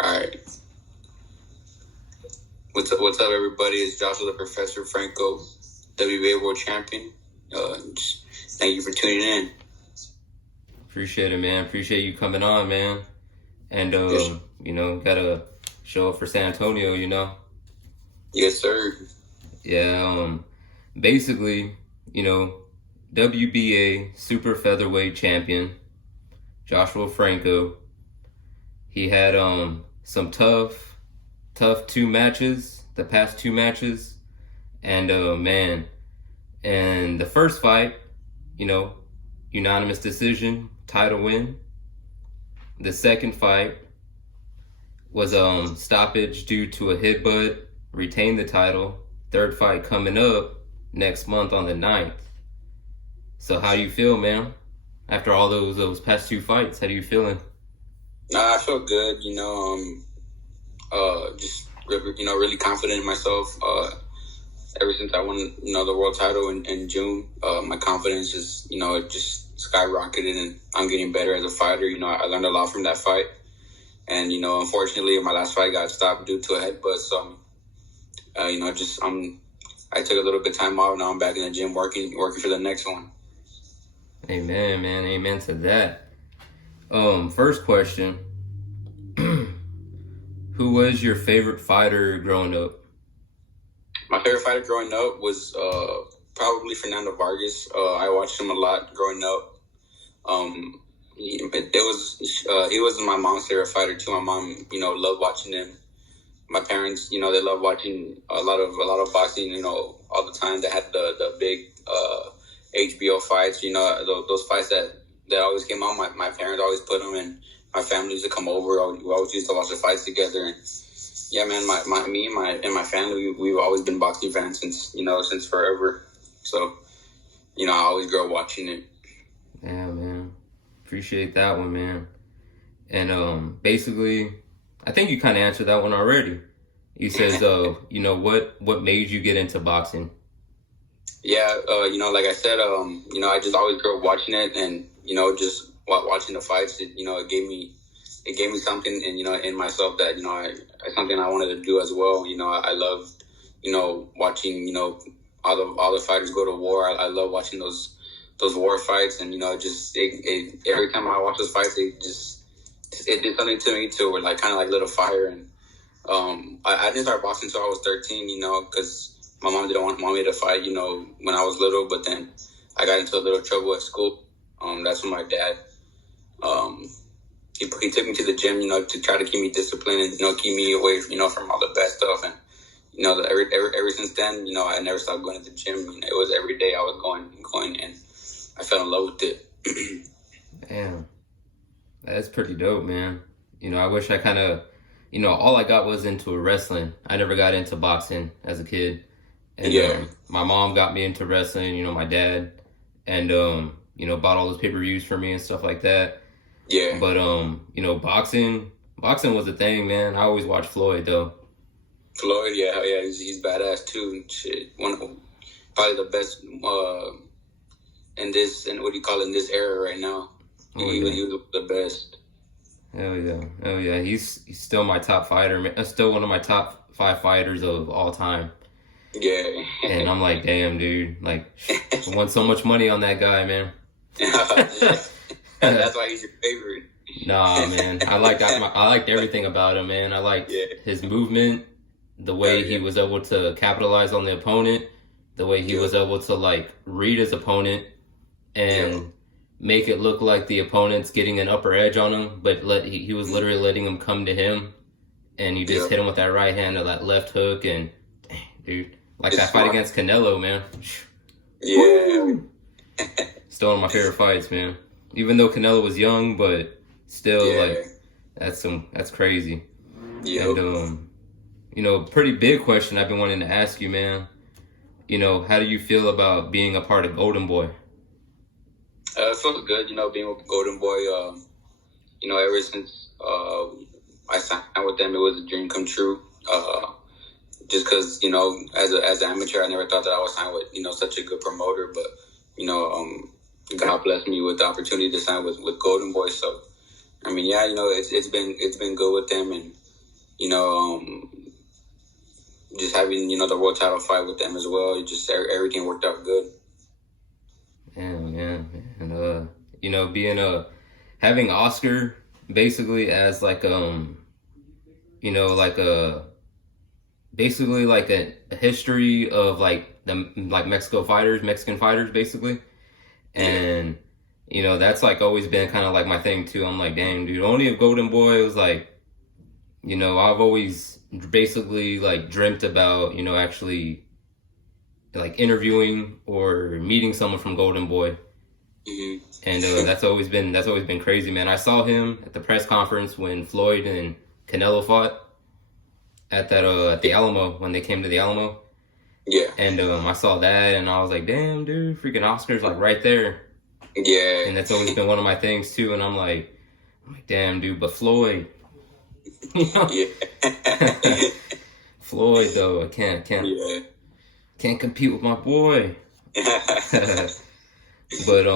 All right. What's up, everybody? It's Joshua the Professor Franco, WBA World Champion. Thank you for tuning in. Appreciate it, man. Appreciate you coming on, man. And, gotta show up for San Antonio, Yes, sir. Yeah, basically, WBA Super Featherweight Champion, Joshua Franco. He had some tough the past two matches. And, and the first fight, unanimous decision, title win. The second fight was stoppage due to a headbutt, retained the title. Third fight coming up next month on the 9th. So how do you feel, man? After all those past two fights, how do you feeling? I feel good, just really confident in myself. Ever since I won, the world title in June, my confidence is, it just skyrocketed, and I'm getting better as a fighter. I learned a lot from that fight, and unfortunately, my last fight got stopped due to a headbutt. So, I took a little bit of time off. Now I'm back in the gym working for the next one. Amen, man. Amen to that. First question. Who was your favorite fighter growing up? My favorite fighter growing up was probably Fernando Vargas. I watched him a lot growing up. He was my mom's favorite fighter too. My mom, loved watching him. My parents, they love watching a lot of boxing. All the time. They had the big HBO fights. Those fights that always came on. My parents always put them in. My family used to come over. We always used to watch the fights together. And yeah, man, me and my family, we've always been boxing fans since forever. So, I always grew up watching it. Yeah, man. Appreciate that one, man. And basically, I think you kind of answered that one already. You says, what made you get into boxing? Yeah, like I said, I just always grew up watching it, and just watching the fights. It gave me something, and in myself that it's something I wanted to do as well. I loved watching all the fighters go to war. I love watching those war fights, and every time I watch those fights, it did something to me too, where kind of lit a fire. And I didn't start boxing until I was 13, because my mom didn't want me to fight, when I was little. But then I got into a little trouble at school. That's when my dad, he took me to the gym, to try to keep me disciplined and, keep me away, from all the bad stuff. And, ever since then, I never stopped going to the gym. It was every day I was going, and I fell in love with it. Damn. That's pretty dope, man. I wish I kind of, all I got was into wrestling. I never got into boxing as a kid. And yeah. My mom got me into wrestling, my dad, and, bought all those pay-per-views for me and stuff like that. Yeah. But, boxing was a thing, man. I always watched Floyd, though. Floyd, yeah, he's badass, too. Shit. Probably the best in this era right now. He was the best. Hell yeah. He's still my top fighter, man. Still one of my top 5 fighters of all time. Yeah. And I'm like, damn, dude. I won so much money on that guy, man. That's why he's your favorite. Nah, man. I liked everything about him, man. I liked his movement, the way he was able to capitalize on the opponent, the way he was able to read his opponent and make it look like the opponent's getting an upper edge on him, but he was literally letting him come to him, and you just hit him with that right hand or that left hook, and dang, dude, that fight against Canelo, man. Yeah. Still one of my favorite fights, man. Even though Canelo was young, but still, that's crazy. Yeah. And pretty big question I've been wanting to ask you, man. How do you feel about being a part of Golden Boy? It feels good, being with Golden Boy. Ever since I signed with them, it was a dream come true. Just because, as an amateur, I never thought that I would sign with, such a good promoter. But, God blessed me with the opportunity to sign with Golden Boy. So, I mean, it's been good with them, and you know, just having, you know, the world title fight with them as well. Just everything worked out good. Yeah. And you know, being having Oscar basically as like you know, like basically like a history of like the Mexican fighters basically. And you know, that's like always been kind of like my thing too. I'm like, dang, dude, only if Golden Boy was like, you know, I've always basically like dreamt about, you know, actually like interviewing or meeting someone from Golden Boy. Mm-hmm. And that's always been crazy, man. I saw him at the press conference when Floyd and Canelo fought at that at the Alamo, when they came to the Alamo. Yeah. And I saw that and I was like, damn, dude, freaking Oscar's like right there. Yeah. And that's always been one of my things too. And I'm like, damn, dude, but Floyd, you know? Yeah. Floyd though, I can't compete with my boy. But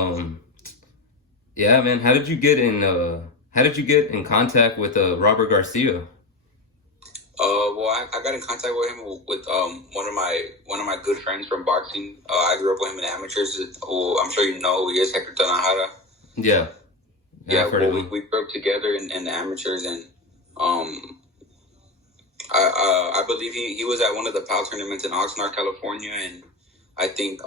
yeah, man, how did you get in contact with Robert Garcia? Well, I got in contact with him with one of my good friends from boxing. I grew up with him in amateurs. I'm sure you know who he is, Hector Tanajara. Yeah. Yeah, well, we grew up together in the amateurs, and I believe he was at one of the PAL tournaments in Oxnard, California, and I think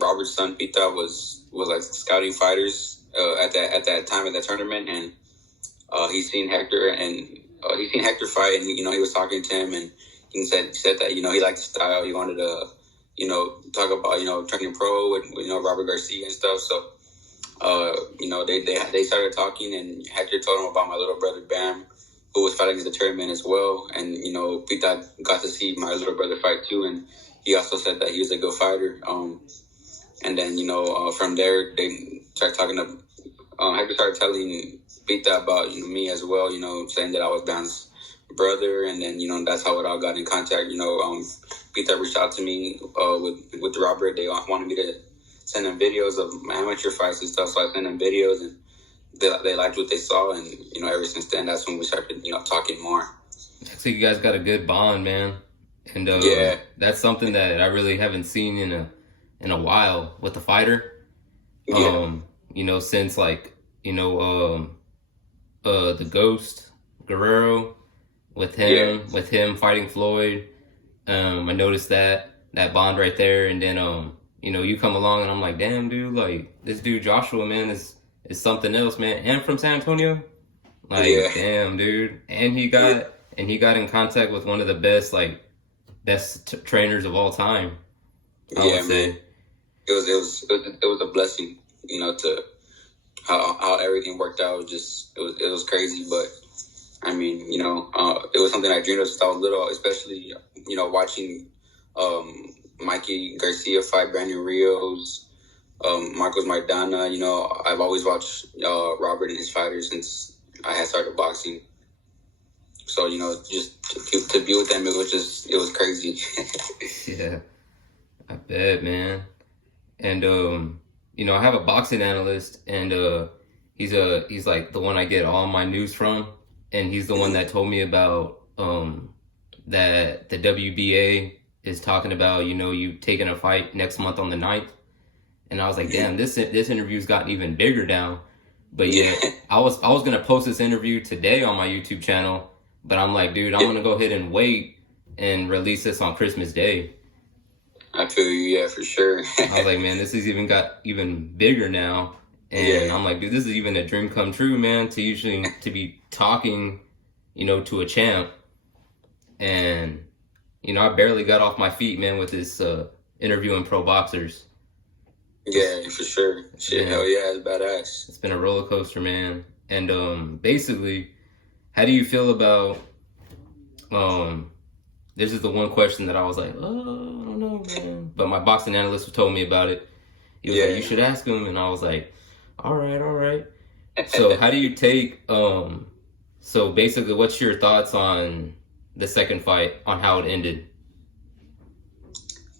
Robert's son Pita was like scouting fighters at that time at that tournament, and he's seen Hector fight, and you know he was talking to him, and he said that you know he liked the style. He wanted to talk about turning pro with Robert Garcia and stuff. So they started talking, and Hector told him about my little brother Bam, who was fighting in the tournament as well, and Pita got to see my little brother fight too, and he also said that he was a good fighter. And then from there they started talking to Hector started telling Pita about me as well, saying that I was Bam's brother, and then that's how it all got in contact. Pita reached out to me with Robert. They wanted me to send them videos of my amateur fights and stuff, so I sent them videos, and they liked what they saw, and ever since then, that's when we started talking more. So you guys got a good bond, man, and that's something that I really haven't seen in a while with the fighter. Yeah. Since like the Ghost Guerrero with him fighting Floyd. I noticed that bond right there, and then you come along and I'm like, damn, dude, like this dude Joshua, man, is something else, man. And from San Antonio, like damn, dude, and he got in contact with one of the best trainers of all time. I would say. Man. It was a blessing, to how everything worked out. It was crazy, but I mean, it was something I dreamed of since I was little, especially watching Mikey Garcia fight Brandon Rios, Marcos Maidana. I've always watched Robert and his fighters since I had started boxing. So just to be with them, it was crazy. Yeah, I bet, man. And I have a boxing analyst, and he's like the one I get all my news from, and he's the one that told me about that the WBA is talking about you taking a fight next month on the 9th, and I was like, damn, this interview's gotten even bigger now. But yeah, I was gonna post this interview today on my YouTube channel, but I'm like, dude, I'm gonna go ahead and wait and release this on Christmas Day. I feel you, yeah, for sure. I was like, man, this has even got even bigger now. And I'm like, dude, this is even a dream come true, man, to be talking, to a champ. And, I barely got off my feet, man, with this interviewing pro boxers. Yeah, for sure. Shit, hell yeah, it's badass. It's been a roller coaster, man. And basically, how do you feel about this is the one question that I was like, oh, I don't know, man. But my boxing analyst told me about it. He was like, you should ask him. And I was like, all right. So how do you take, so basically, what's your thoughts on the second fight, on how it ended?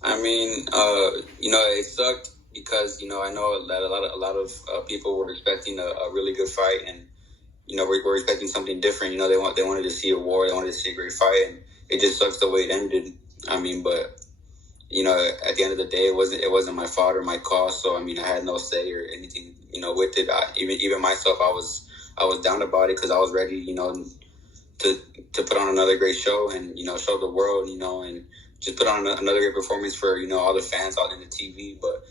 I mean, it sucked because, I know that a lot of people were expecting a really good fight. And we're expecting something different. They wanted to see a war, they wanted to see a great fight, and it just sucks the way it ended. I mean, but at the end of the day, it wasn't my fault or my call. So I mean, I had no say or anything, with it. Even myself, I was down about it because I was ready, to put on another great show and show the world, and just put on another great performance for all the fans out in the TV. But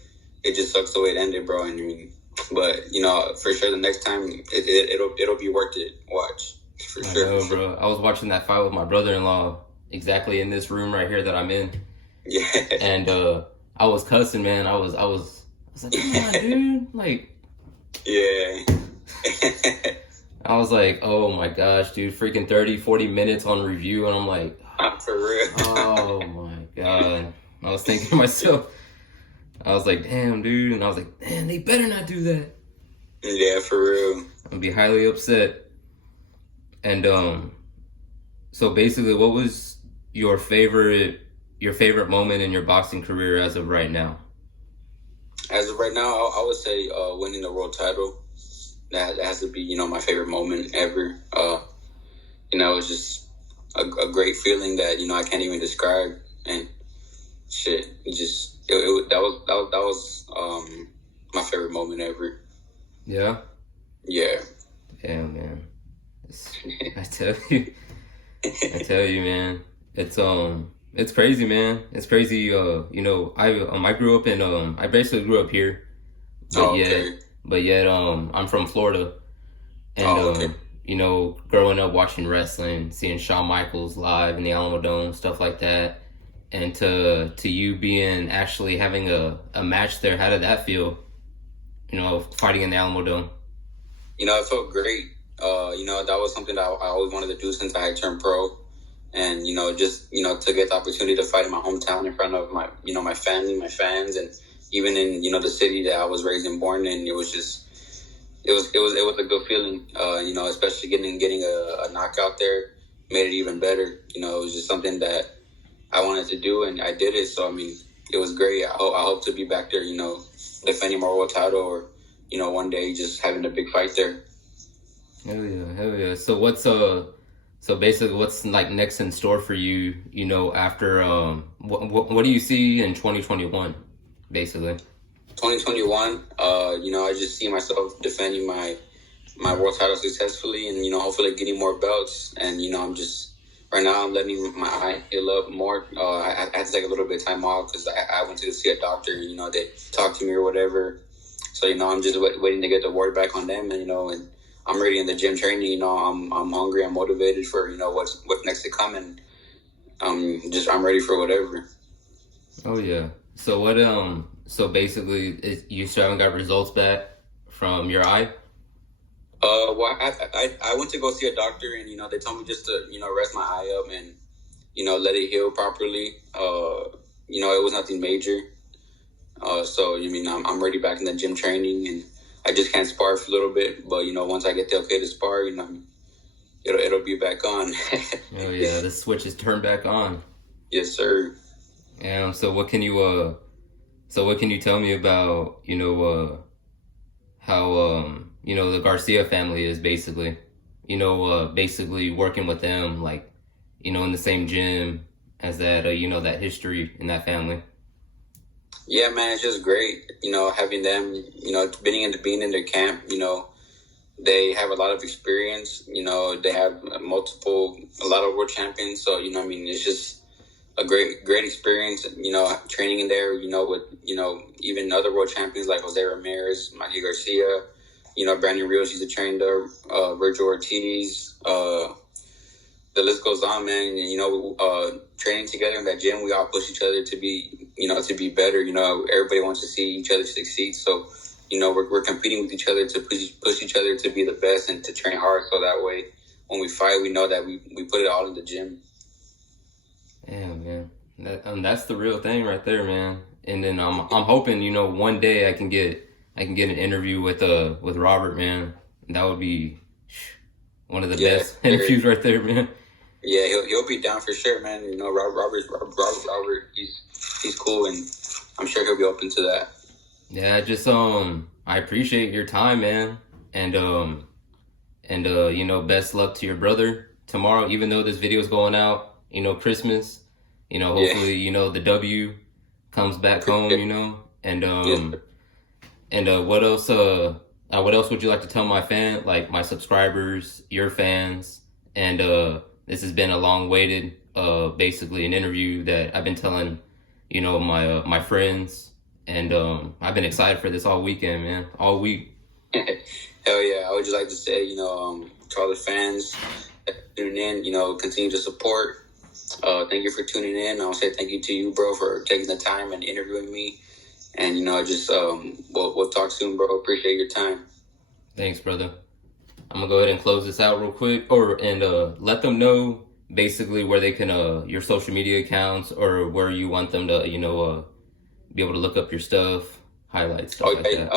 it just sucks the way it ended, bro. And I mean, but for sure, the next time it'll be worth it. Watch for sure. I know, bro. I was watching that fight with my brother-in-law exactly in this room right here that I'm in. Yeah. And I was cussing, man. I was like, come on, dude. Like, yeah. I was like, oh my gosh, dude, freaking 30, 40 minutes on review. And I'm like, for real. Oh my God. I was thinking to myself, I was like, damn, dude. And I was like, man, they better not do that. Yeah, for real. I'd be highly upset. And so basically, what was your favorite moment in your boxing career as of right now? As of right now, I would say winning the world title. That has to be, my favorite moment ever. It's just a great feeling that I can't even describe. And shit, that was my favorite moment ever. Yeah. Yeah. Damn, man. I tell you, man. It's crazy, man. It's crazy. I grew up in I basically grew up here, but yet I'm from Florida, and growing up watching wrestling, seeing Shawn Michaels live in the Alamodome, stuff like that, and to you being actually having a match there, how did that feel? Fighting in the Alamodome. It felt great. That was something that I always wanted to do since I had turned pro. And, to get the opportunity to fight in my hometown in front of my, my family, my fans, and even in, the city that I was raised and born in, it was a good feeling, especially getting a knockout there made it even better. It was just something that I wanted to do, and I did it. So, I mean, it was great. I hope to be back there, defending my world title or, one day just having a big fight there. Hell yeah. So basically, what's like next in store for you? After what do you see in 2021? Basically, 2021. I just see myself defending my world title successfully, and hopefully getting more belts. And I'm just right now I'm letting my eye heal up more. I had to take a little bit of time off because I went to see a doctor. They talked to me or whatever. So I'm just waiting to get the word back on them, and and I'm ready in the gym training. I'm hungry. I'm motivated for what's next to come, and I'm ready for whatever. Oh yeah. So what? So basically, you still haven't got results back from your eye? Well, I went to go see a doctor, and they told me just to rest my eye up and let it heal properly. It was nothing major. So I'm ready back in the gym training, and I just can't spar for a little bit, but once I get the okay to spar, it'll be back on. Oh yeah, the switch is turned back on. Yes, sir. So what can you tell me about how the Garcia family is basically basically working with them, like in the same gym as that that history in that family. Yeah, man, it's just great, having them, being in their camp, they have a lot of experience, they have a lot of world champions. So, it's just a great experience, training in there, with, even other world champions like Jose Ramirez, Mikey Garcia, Brandon Rios, he's a trained there, Virgil Ortiz, the list goes on, man. And, training together in that gym, we all push each other to be better. Everybody wants to see each other succeed. So, we're competing with each other to push each other to be the best and to train hard. So that way, when we fight, we know that we put it all in the gym. Yeah, man. That's the real thing right there, man. And then I'm hoping, one day I can get an interview with Robert, man. That would be one of the best interviews right there, man. Yeah, he'll be down for sure, man. Robert, he's cool, and I'm sure he'll be open to that. Yeah, just I appreciate your time, man, and And best luck to your brother tomorrow. Even though this video is going out, Christmas. Hopefully, the W comes back home. And what else? What else would you like to tell my my subscribers, your fans? And this has been a long-awaited, basically an interview that I've been telling, my friends, and I've been excited for this all weekend, man, all week. Hell yeah! I would just like to say, to all the fans tuning in, continue to support. Thank you for tuning in. I'll say thank you to you, bro, for taking the time and interviewing me. And we'll talk soon, bro. Appreciate your time. Thanks, brother. I'm gonna go ahead and close this out real quick, and let them know basically where they can your social media accounts, or where you want them to be able to look up your stuff, highlights, stuff like that.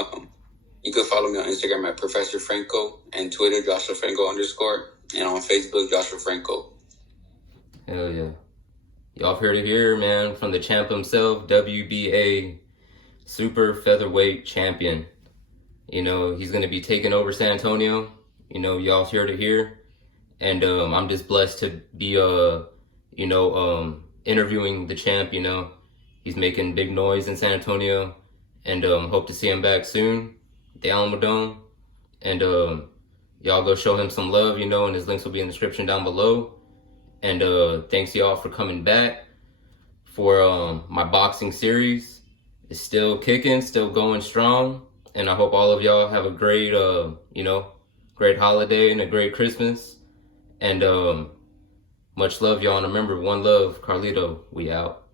You can follow me on Instagram at Professor Franco, and Twitter Joshua Franco _ and on Facebook Joshua Franco. Hell yeah! Y'all have heard it here, man, from the champ himself, WBA Super Featherweight Champion. He's gonna be taking over San Antonio. Y'all heard it here, and I'm just blessed to be interviewing the champ. He's making big noise in San Antonio, and hope to see him back soon, the Alamodome. And y'all go show him some love, and his links will be in the description down below. And thanks y'all for coming back for my boxing series. It's still kicking, still going strong, and I hope all of y'all have a great great holiday and a great Christmas. And much love, y'all. And remember, one love, Carlito. We out.